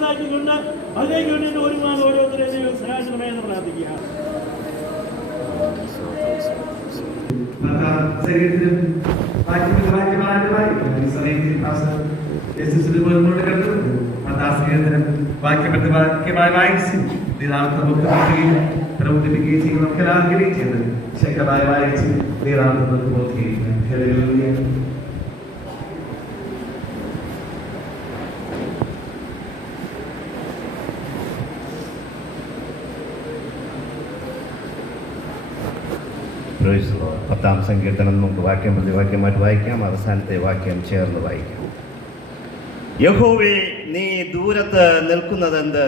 മനസ്സിലാക്കിക്കൊണ്ട് അതിലേക്ക് വേണ്ടിയിട്ട് ഒരുപാട് ഓരോരുത്തരെയും സഹായിക്കണമേ എന്ന് പ്രാർത്ഥിക്കുക. വാക്യമായി വായിച്ച് പ്രവർത്തിപ്പിക്കുകയും ചെയ്യും. നമുക്ക് ആഗ്രഹിക്കുകയും ചെയ്ത് ശക്തമായി വായിച്ച് പത്താം സങ്കീർത്തനം നമുക്ക് വാക്യം പ്രതിവാക്യമായിട്ട് വായിക്കാം. അവസാനത്തെ വാക്യം ചേർന്ന് വായിക്കാം. യഹോവേ, നീ ദൂരത്ത് നിൽക്കുന്നതെന്ത്?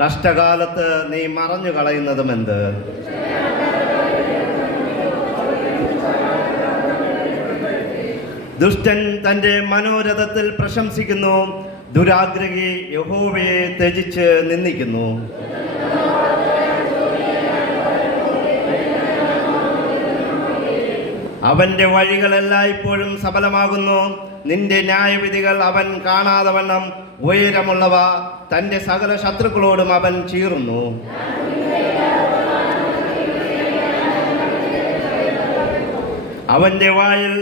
കഷ്ടകാലത്ത് നീ മറഞ്ഞു കളയുന്നതുമെന്ത്? ദുഷ്ടൻ തൻ്റെ മനോരഥത്തിൽ പ്രശംസിക്കുന്നു, ദുരാഗ്രഹി യഹോവയെ ത്യജിച്ച് നിന്ദിക്കുന്നു. അവൻ്റെ വഴികളെല്ലായ്പ്പോഴും സഫലമാകുന്നു, നിന്റെ ന്യായവിധികൾ അവൻ കാണാതെ വണ്ണം ഉയരമുള്ളവ. തൻ്റെ സകല ശത്രുക്കളോടും അവൻ ചീറുന്നു. അവൻ്റെ വായിൽ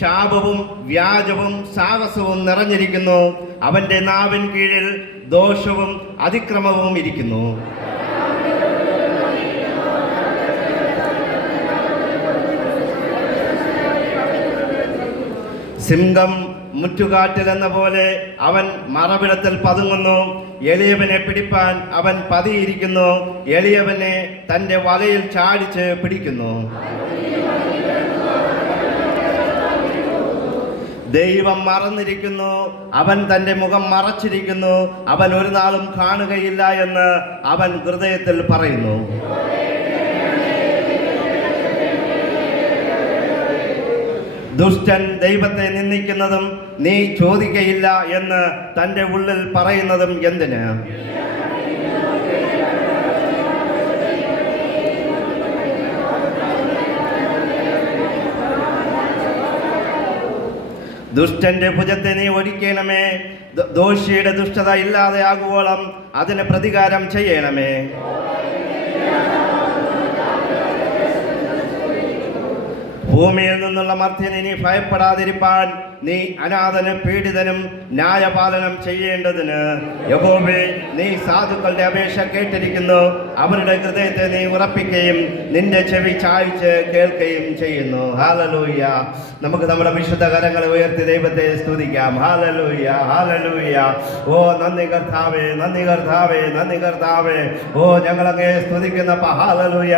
ശാപവും വ്യാജവും സാഹസവും നിറഞ്ഞിരിക്കുന്നു. അവൻ്റെ നാവിൻ കീഴിൽ ദോഷവും അതിക്രമവും ഇരിക്കുന്നു. സിംഹം മുറ്റുകാട്ടിലെന്ന പോലെ അവൻ മറവിടത്തിൽ പതുങ്ങുന്നു. എളിയവനെ പിടിപ്പാൻ അവൻ പതിയിരിക്കുന്നു. എളിയവനെ തൻ്റെ വലയിൽ ചാടിച്ച് പിടിക്കുന്നു. ദൈവം മറന്നിരിക്കുന്നു, അവൻ തൻ്റെ മുഖം മറച്ചിരിക്കുന്നു. അവൻ ഒരു നാളും കാണുകയില്ല എന്ന് അവൻ ഹൃദയത്തിൽ പറയുന്നു. ദുഷ്ടൻ ദൈവത്തെ നിന്ദിക്കുന്നതും നീ ചോദിക്കയില്ല എന്ന് തൻ്റെ ഉള്ളിൽ പറയുന്നതും എന്തിന്? ദുഷ്ടന്റെ ഭുജത്തെ നീ ഒടിക്കണമേ. ദോഷിയുടെ ദുഷ്ടത ഇല്ലാതെയാകുവോളം അതിന് പ്രതികാരം ചെയ്യണമേ. ഭൂമിയിൽ നിന്നുള്ള മർത്യനെ നീ ഭയപ്പെടാതിരിപ്പാൻ നീ അനാഥനും പീഡിതനും ന്യായപാലനം ചെയ്യേണ്ടതിന് യഹോവേ, നീ സാധുക്കളുടെ അപേക്ഷ കേട്ടിരിക്കുന്നു. അവരുടെ ഹൃദയത്തെ നീ ഉറപ്പിക്കുകയും നിന്റെ ചെവി ചായ്ച്ച് കേൾക്കുകയും ചെയ്യുന്നു. ഹല്ലേലൂയ. നമുക്ക് നമ്മുടെ വിശുദ്ധ കരങ്ങളെ ഉയർത്തി ദൈവത്തെ സ്തുതിക്കാം. Hallelujah, hallelujah. ഓ നന്ദി കർത്താവേ, നന്ദി കർത്താവേ, നന്ദി കർത്താവേ. ഓ ഞങ്ങളങ്ങേ സ്തുതിക്കുന്നപ്പ. ഹല്ലേലൂയ.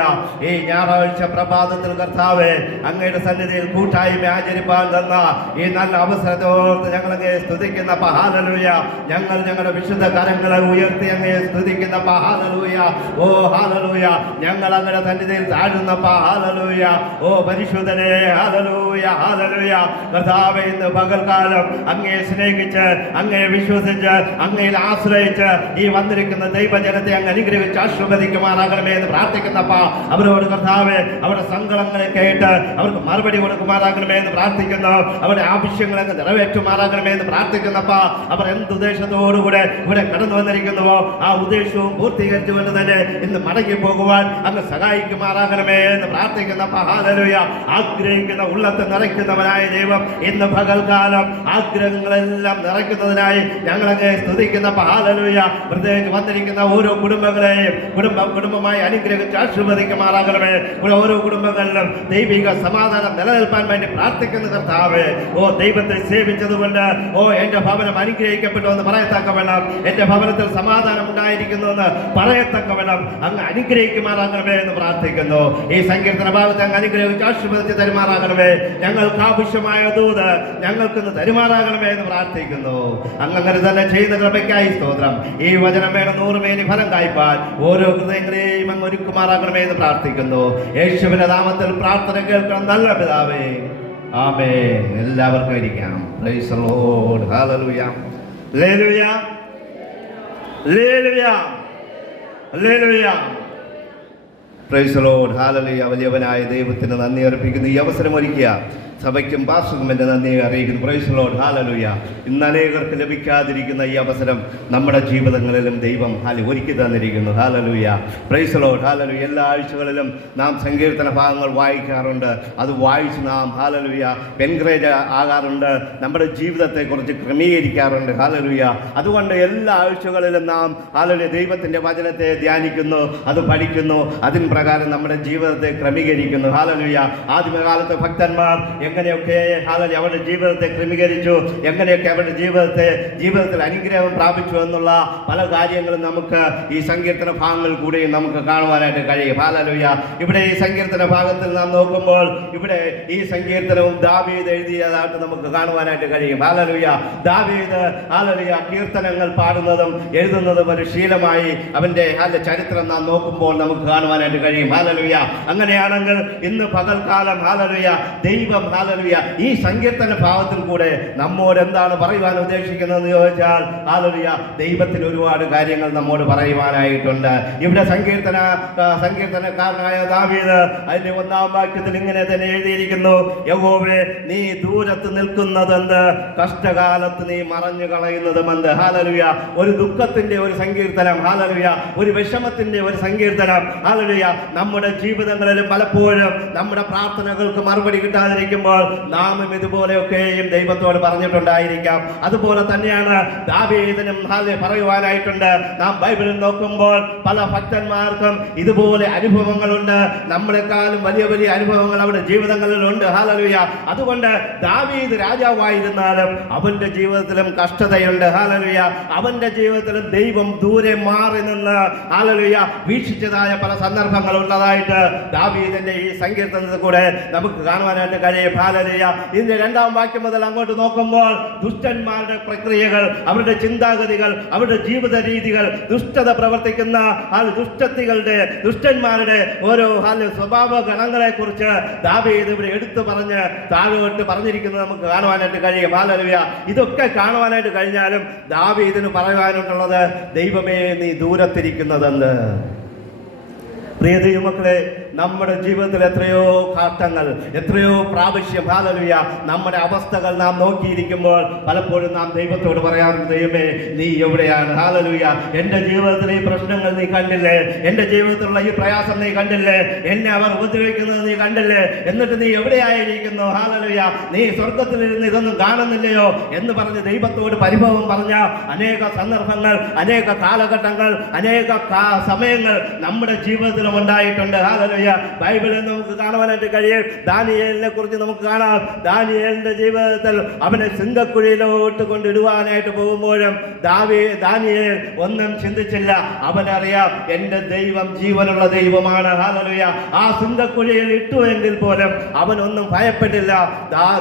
ഈ ഞായറാഴ്ച പ്രഭാതത്തിൽ കർത്താവേ, അങ്ങയുടെ സന്നിധിയിൽ കൂട്ടായ്മ ആചരിപ്പാൻ തന്ന ഈ നല്ല അവസരത്തോർത്ത് ഞങ്ങളങ്ങേ സ്തുതിക്കുന്നപ്പ. ഹല്ലേലൂയ. ഞങ്ങൾ ഞങ്ങളുടെ വിശുദ്ധ കരങ്ങളെ ഉയർത്തി അങ്ങേ സ്തുതിക്കുന്നപ്പ. ഹല്ലേലൂയ. ഓ ഹല്ലേലൂയ. ഞങ്ങൾ അങ്ങയുടെ സന്നിധിയിൽ താഴുന്നപ്പ. ഹല്ലേലൂയ. ഓ പരിശുദ്ധനെ. ഹല്ലേലൂയ, ഹല്ലേലൂയ. കർത്താവേ, ഇന്ന് പകൽക്കാലം അങ്ങേ സ്നേഹിച്ച്, അങ്ങേ വിശ്വസിച്ച്, അങ്ങയിൽ ആശ്രയിച്ച് ഈ വന്നിരിക്കുന്ന ദൈവജനത്തെ അങ്ങ് അനുഗ്രഹിച്ച് ആശീർവദിക്കുമാറാകണമേ എന്ന് പ്രാർത്ഥിക്കുന്നപ്പ. അവരോട് കർത്താവേ, അവരുടെ സങ്കടങ്ങളെ കേട്ട് അവർക്ക് മറുപടി കൊടുക്കുമാറാകണമേ എന്ന് പ്രാർത്ഥിക്കുന്നു. അവരുടെ ആവശ്യങ്ങളൊക്കെ നിറവേറ്റുമാറാകണമേ എന്ന് പ്രാർത്ഥിക്കുന്നപ്പ. അവർ എന്തുദ്ദേശത്തോടുകൂടെ ഇവിടെ കടന്നു വന്നിരിക്കുന്നുവോ ആ ഉദ്ദേശവും പൂർത്തീകരിച്ചുകൊണ്ട് തന്നെ ഇന്ന് മടങ്ങി പോകുവാൻ അങ്ങ് സഹായിക്കുമാറാകണമേ എന്ന് പ്രാർത്ഥിക്കുന്നപ്പ. ഹല്ലേലൂയ. ആഗ്രഹിക്കുന്ന ഉള്ളത്തെ നിറയ്ക്കുന്നവനായ ദൈവം ഇന്ന് പകൽക്കാലം ആഗ്രഹങ്ങളെല്ലാം നിറയ്ക്കുന്നതിനായി ഞങ്ങളങ്ങ് സ്തുതിക്കുന്നപ്പ. ഹല്ലേലൂയ. പ്രത്യേകിച്ച് വന്നിരിക്കുന്ന ഓരോ കുടുംബങ്ങളെയും കുടുംബമായി അനുഗ്രഹിച്ച് ആശീർവദിക്കുമാറാകണമേ. ഓരോ കുടുംബങ്ങളിലും ദൈവിക സമാധാനം നിലനിൽപ്പാൻ വേണ്ടി പ്രാർത്ഥിക്കുന്ന കർത്താവേ, ഓ ദൈവത്തെ സേവിച്ചതുകൊണ്ട് ഓ എന്റെ ഭവനം അനുഗ്രഹിക്കപ്പെട്ടു എന്ന് പറയത്തക്കവണ്ണം, എന്റെ ഭവനത്തിൽ സമാധാനം ഉണ്ടായിരിക്കുന്നു എന്ന് പറയത്തക്കവണ്ണം അങ്ങ് അനുഗ്രഹിക്കുമാറാകണമേ എന്ന് പ്രാർത്ഥിക്കുന്നു. ഈ സങ്കീർത്തന ഭാഗത്ത് അങ്ങ് അനുഗ്രഹിച്ച് ആശീർവദിച്ച് തരുമാറാകണമേ. ഞങ്ങൾക്ക് ആവശ്യമായ ദൂത് ഞങ്ങൾക്കിന്ന് തരുമാറാകണമേ എന്ന് പ്രാർത്ഥിക്കുന്നു. അങ്ങനെ തന്നെ ചെയ്യുന്ന കൃപയ്ക്കായി സ്തോത്രം. ഈ വചനം വേണം 100 മേനി ഫലം കായ്പാൻ ഓരോ ഹൃദയങ്ങളെയും അങ്ങ് ഒരുക്കുമാറാകണമേ എന്ന് പ്രാർത്ഥിക്കുന്നു. യേശുവിന്റെ നാമത്തിൽ പ്രാർത്ഥന കേൾക്കണം നല്ല പിതാവേ, ആമേൻ. എല്ലാവർക്കും ഇരിക്കാം. Praise the Lord. Hallelujah, hallelujah, hallelujah, hallelujah. Praise the Lord. Hallelujah. വലിയവനായ ദൈവത്തിന് നന്ദി അർപ്പിക്കുന്നു. ഈ അവസരം ഒരുക്കിയ സഭയ്ക്കും പാസ്റ്റർക്കും എൻ്റെ നന്ദി അറിയിക്കുന്നു. Praise Lord. ഹല്ലേലൂയ. ഇന്ന് അനേകർക്ക് ലഭിക്കാതിരിക്കുന്ന ഈ അവസരം നമ്മുടെ ജീവിതങ്ങളിലും ദൈവം ഒരുക്കി തന്നിരിക്കുന്നു. ഹല്ലേലൂയ. Praise Lord. ഹല്ലേലൂയ. എല്ലാ ആഴ്ചകളിലും നാം സങ്കീർത്തന ഭാഗങ്ങൾ വായിക്കാറുണ്ട്. അത് വായിച്ച് നാം ഹല്ലേലൂയ എൻകറേജ് ആകാറുണ്ട്, നമ്മുടെ ജീവിതത്തെക്കുറിച്ച് ക്രമീകരിക്കാറുണ്ട്. ഹല്ലേലൂയ. അതുകൊണ്ട് എല്ലാ ആഴ്ചകളിലും നാം ഹല്ലേലൂയ ദൈവത്തിൻ്റെ വചനത്തെ ധ്യാനിക്കുന്നു, അത് പഠിക്കുന്നു, അതിൻ പ്രകാരം നമ്മുടെ ജീവിതത്തെ ക്രമീകരിക്കുന്നു. ഹല്ലേലൂയ. ആദ്യകാലത്തെ ഭക്തന്മാർ എങ്ങനെയൊക്കെ ഹല്ലേലൂയ അവരുടെ ജീവിതത്തെ ക്രമീകരിച്ചു, എങ്ങനെയൊക്കെ അവരുടെ ജീവിതത്തിൽ അനുഗ്രഹം പ്രാപിച്ചു എന്നുള്ള പല കാര്യങ്ങളും നമുക്ക് ഈ സങ്കീർത്തന ഭാഗങ്ങളിൽ കൂടെയും നമുക്ക് കാണുവാനായിട്ട് കഴിയും. ഹല്ലേലൂയ. ഇവിടെ ഈ സങ്കീർത്തന ഭാഗത്തിൽ നാം നോക്കുമ്പോൾ ഇവിടെ ഈ സങ്കീർത്തനവും ദാവീദ് എഴുതിയതായിട്ട് നമുക്ക് കാണുവാനായിട്ട് കഴിയും. ഹല്ലേലൂയ. ദാവീദ് ഹല്ലേലൂയ കീർത്തനങ്ങൾ പാടുന്നതും എഴുതുന്നതും ഒരു ശീലമായി അവൻ്റെ ചരിത്രം നാം നോക്കുമ്പോൾ നമുക്ക് കാണുവാനായിട്ട് കഴിയും. ഹല്ലേലൂയ. അങ്ങനെയാണെങ്കിൽ ഇന്ന് പകൽക്കാലം ഹല്ലേലൂയ ദൈവം ഹല്ലേലൂയ ഈ സങ്കീർത്തന ഭാഗത്തിൽ കൂടെ നമ്മോട് എന്താണ് പറയുവാൻ ഉദ്ദേശിക്കുന്നതെന്ന് ചോദിച്ചാൽ ഹല്ലേലൂയ ദൈവത്തിന് ഒരുപാട് കാര്യങ്ങൾ നമ്മോട് പറയുവാനായിട്ടുണ്ട്. ഇവിടെ സങ്കീർത്തനക്കാരനായ ദാവീദ് അതിന്റെ 1-ാം വാക്യത്തിൽ ഇങ്ങനെ തന്നെ എഴുതിയിരിക്കുന്നു: യഹോവേ, നീ ദൂരത്ത് നിൽക്കുന്നതെന്ത്, കഷ്ടകാലത്ത് നീ മറഞ്ഞു കളയുന്നതുമെന്ത്. ഹല്ലേലൂയ. ഒരു ദുഃഖത്തിന്റെ ഒരു സങ്കീർത്തനം, ഹല്ലേലൂയ ഒരു വിഷമത്തിന്റെ ഒരു സങ്കീർത്തനം. ഹല്ലേലൂയ. നമ്മുടെ ജീവിതങ്ങളിലും പലപ്പോഴും നമ്മുടെ പ്രാർത്ഥനകൾക്ക് മറുപടി കിട്ടാതിരിക്കുമ്പോൾ നാമും ഇതുപോലെയൊക്കെയും ദൈവത്തോട് പറഞ്ഞിട്ടുണ്ടായിരിക്കാം. അതുപോലെ തന്നെയാണ് ദാവീദിനും പറയുവാനായിട്ടുണ്ട്. നാം ബൈബിളിൽ നോക്കുമ്പോൾ പല ഭക്തന്മാർക്കും ഇതുപോലെ അനുഭവങ്ങളുണ്ട്. നമ്മളെക്കാളും വലിയ വലിയ അനുഭവങ്ങൾ അവരുടെ ജീവിതങ്ങളിലുണ്ട്. ഹല്ലേലൂയ. അതുകൊണ്ട് ദാവീദ് രാജാവായിരുന്നാലും അവന്റെ ജീവിതത്തിലും കഷ്ടതയുണ്ട്. ഹല്ലേലൂയ. അവന്റെ ജീവിതത്തിലും ദൈവം ദൂരെ മാറി നിന്ന് ഹല്ലേലൂയ വീക്ഷിച്ചതായ പല സന്ദർഭങ്ങൾ ഉള്ളതായിട്ട് ദാവീദിന്റെ ഈ സങ്കീർത്തനത്തിൽ കൂടെ നമുക്ക് കാണുവാനായിട്ട് കഴിയും. ഹല്ലേലൂയ. ഇതിന്റെ 2-ാം വാക്യം മുതൽ അങ്ങോട്ട് നോക്കുമ്പോൾ ദുഷ്ടന്മാരുടെ പ്രക്രിയകൾ, അവരുടെ ചിന്താഗതികൾ, അവരുടെ ജീവിത രീതികൾ, ദുഷ്ടത പ്രവർത്തിക്കുന്ന ദുഷ്ടന്മാരുടെ ഓരോ സ്വഭാവ ഗണങ്ങളെ കുറിച്ച് ദാവീദ് ഇവിടെ എടുത്തു പറഞ്ഞ് താഴോട്ട് പറഞ്ഞിരിക്കുന്നത് നമുക്ക് കാണുവാനായിട്ട് കഴിയും. ഹല്ലേലൂയ. ഇതൊക്കെ കാണുവാനായിട്ട് കഴിഞ്ഞാലും ദാവീദിന് പറയാനായിട്ടുള്ളത്, ദൈവമേ നീ ദൂരത്തിരിക്കുന്നതെന്ന്. പ്രിയ ദൈവമക്കളെ, നമ്മുടെ ജീവിതത്തിൽ എത്രയോ ഘട്ടങ്ങൾ, എത്രയോ പ്രാവശ്യം ഹല്ലേലൂയ നമ്മുടെ അവസ്ഥകൾ നാം നോക്കിയിരിക്കുമ്പോൾ പലപ്പോഴും നാം ദൈവത്തോട് പറയാറുണ്ട്, ദൈവമേ നീ എവിടെയാണ്? ഹല്ലേലൂയ. എൻ്റെ ജീവിതത്തിലെ ഈ പ്രശ്നങ്ങൾ നീ കണ്ടില്ലേ? എൻ്റെ ജീവിതത്തിലുള്ള ഈ പ്രയാസം നീ കണ്ടില്ലേ? എന്നെ അവർ ഉപദ്രവിക്കുന്നത് നീ കണ്ടില്ലേ? എന്നിട്ട് നീ എവിടെയായിരിക്കുന്നു? ഹല്ലേലൂയ. നീ സ്വർഗത്തിലിരുന്ന് ഇതൊന്നും കാണുന്നില്ലയോ എന്ന് പറഞ്ഞ് ദൈവത്തോട് പരിഭവം പറഞ്ഞ അനേക സന്ദർഭങ്ങൾ, അനേക കാലഘട്ടങ്ങൾ, അനേക സമയങ്ങൾ നമ്മുടെ ജീവിതത്തിലും ഉണ്ടായിട്ടുണ്ട്. ഹല്ലേലൂയ. ബൈബിളിൽ നമുക്ക് കാണുവാനായിട്ട് കഴിയും. ദാനിയേലിനെ കുറിച്ച് നമുക്ക് കാണാം. ദാനിയേലിന്റെ ജീവിതത്തിൽ അവനെ സിംഹക്കുഴിയിലോട്ട് കൊണ്ടിടുവാനായിട്ട് പോകുമ്പോഴും ദാനിയേൽ ഒന്നും ചിന്തിച്ചില്ല. അവനറിയാം എൻ്റെ ദൈവം ജീവനുള്ള ദൈവമാണ്. ഹല്ലേലൂയ. ആ സിംഹക്കുഴിയിൽ ഇട്ടുവെങ്കിൽ പോലും അവനൊന്നും ഭയപ്പെട്ടില്ല.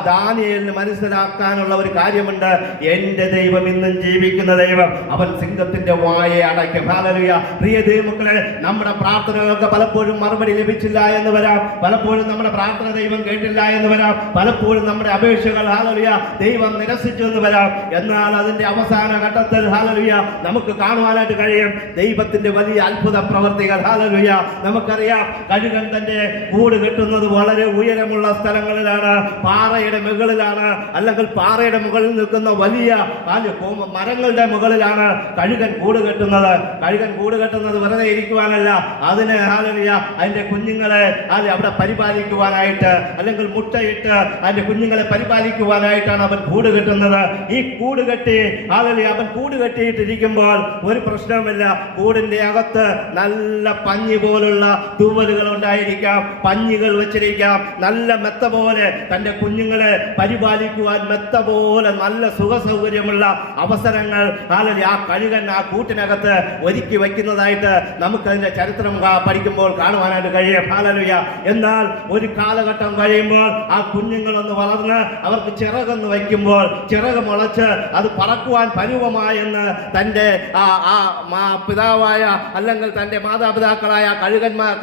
ദാനിയേലിന് മനസ്സിലാക്കാനുള്ള ഒരു കാര്യമുണ്ട്, എൻ്റെ ദൈവം ഇന്നും ജീവിക്കുന്ന ദൈവം. അവൻ സിംഹത്തിന്റെ വായെ അടയ്ക്കും. ഹല്ലേലൂയ. പ്രിയ ദൈവമക്കളെ, നമ്മുടെ പ്രാർത്ഥനകൾക്ക് പലപ്പോഴും മറുപടി ലഭിച്ചില്ല എന്ന് വരാം, പലപ്പോഴും നമ്മുടെ പ്രാർത്ഥന ദൈവം കേട്ടില്ല എന്ന് വരാം, പലപ്പോഴും നമ്മുടെ അപേക്ഷകൾ ഹല്ലേലൂയ ദൈവം നിരസിച്ചു എന്ന് വരാം. എന്നാൽ അതിന്റെ അവസാന ഘട്ടത്തിൽ ഹല്ലേലൂയ നമുക്ക് കാണുവാനായിട്ട് കഴിയും ദൈവത്തിന്റെ വലിയ അത്ഭുത പ്രവർത്തികൾ. ഹല്ലേലൂയ. നമുക്കറിയാം, കഴുകൻ തന്റെ കൂട് കെട്ടുന്നത് വളരെ ഉയരമുള്ള സ്ഥലങ്ങളിലാണ്, പാറയുടെ മുകളിലാണ്, അല്ലെങ്കിൽ പാറയുടെ മുകളിൽ നിൽക്കുന്ന വലിയ മരങ്ങളുടെ മുകളിലാണ് കഴുകൻ കൂട് കെട്ടുന്നത്. കഴുകൻ കൂട് കെട്ടുന്നത് വെറുതെ ഇരിക്കുവാനല്ല, അതിന് ഹല്ലേലൂയ അതിന്റെ കുഞ്ഞുങ്ങളെ അവിടെ പരിപാലിക്കുവാനായിട്ട്, അല്ലെങ്കിൽ മുട്ടയിട്ട് അതിന്റെ കുഞ്ഞുങ്ങളെ പരിപാലിക്കുവാനായിട്ടാണ് അവൻ കൂട് കെട്ടുന്നത്. ഈ കൂട് കെട്ടി ഹല്ലേലൂയ അവൻ കൂട് കെട്ടിയിട്ടിരിക്കുമ്പോൾ ഒരു പ്രശ്നവുമില്ല. കൂടിന്റെ അകത്ത് നല്ല പഞ്ഞി പോലുള്ള തൂവലുകൾ ഉണ്ടായിരിക്കാം, പഞ്ഞികൾ വെച്ചിരിക്കാം. നല്ല മെത്ത പോലെ തന്റെ കുഞ്ഞുങ്ങളെ പരിപാലിക്കുവാൻ മെത്ത പോലെ നല്ല സുഖ സൗകര്യമുള്ള അവസരങ്ങൾ ഹല്ലേലൂയ ആ കഴുകൻ ആ കൂട്ടിനകത്ത് ഒരുക്കി വയ്ക്കുന്നതായിട്ട് നമുക്കതിന്റെ ചരിത്രം പഠിക്കുമ്പോൾ കാണുവാനായിട്ട് കഴിയും. ഹല്ലേലൂയ. എന്നാൽ ഒരു കാലഘട്ടം കഴിയുമ്പോൾ ആ കുഞ്ഞുങ്ങളൊന്ന് വളർന്ന് അവർക്ക് ചിറകൊന്ന് വയ്ക്കുമ്പോൾ, ചിറക് മുളച്ച് അത് പറക്കുവാൻ പരുവമായെന്ന് തൻ്റെ പിതാവായ അല്ലെങ്കിൽ തൻ്റെ മാതാപിതാക്കളായ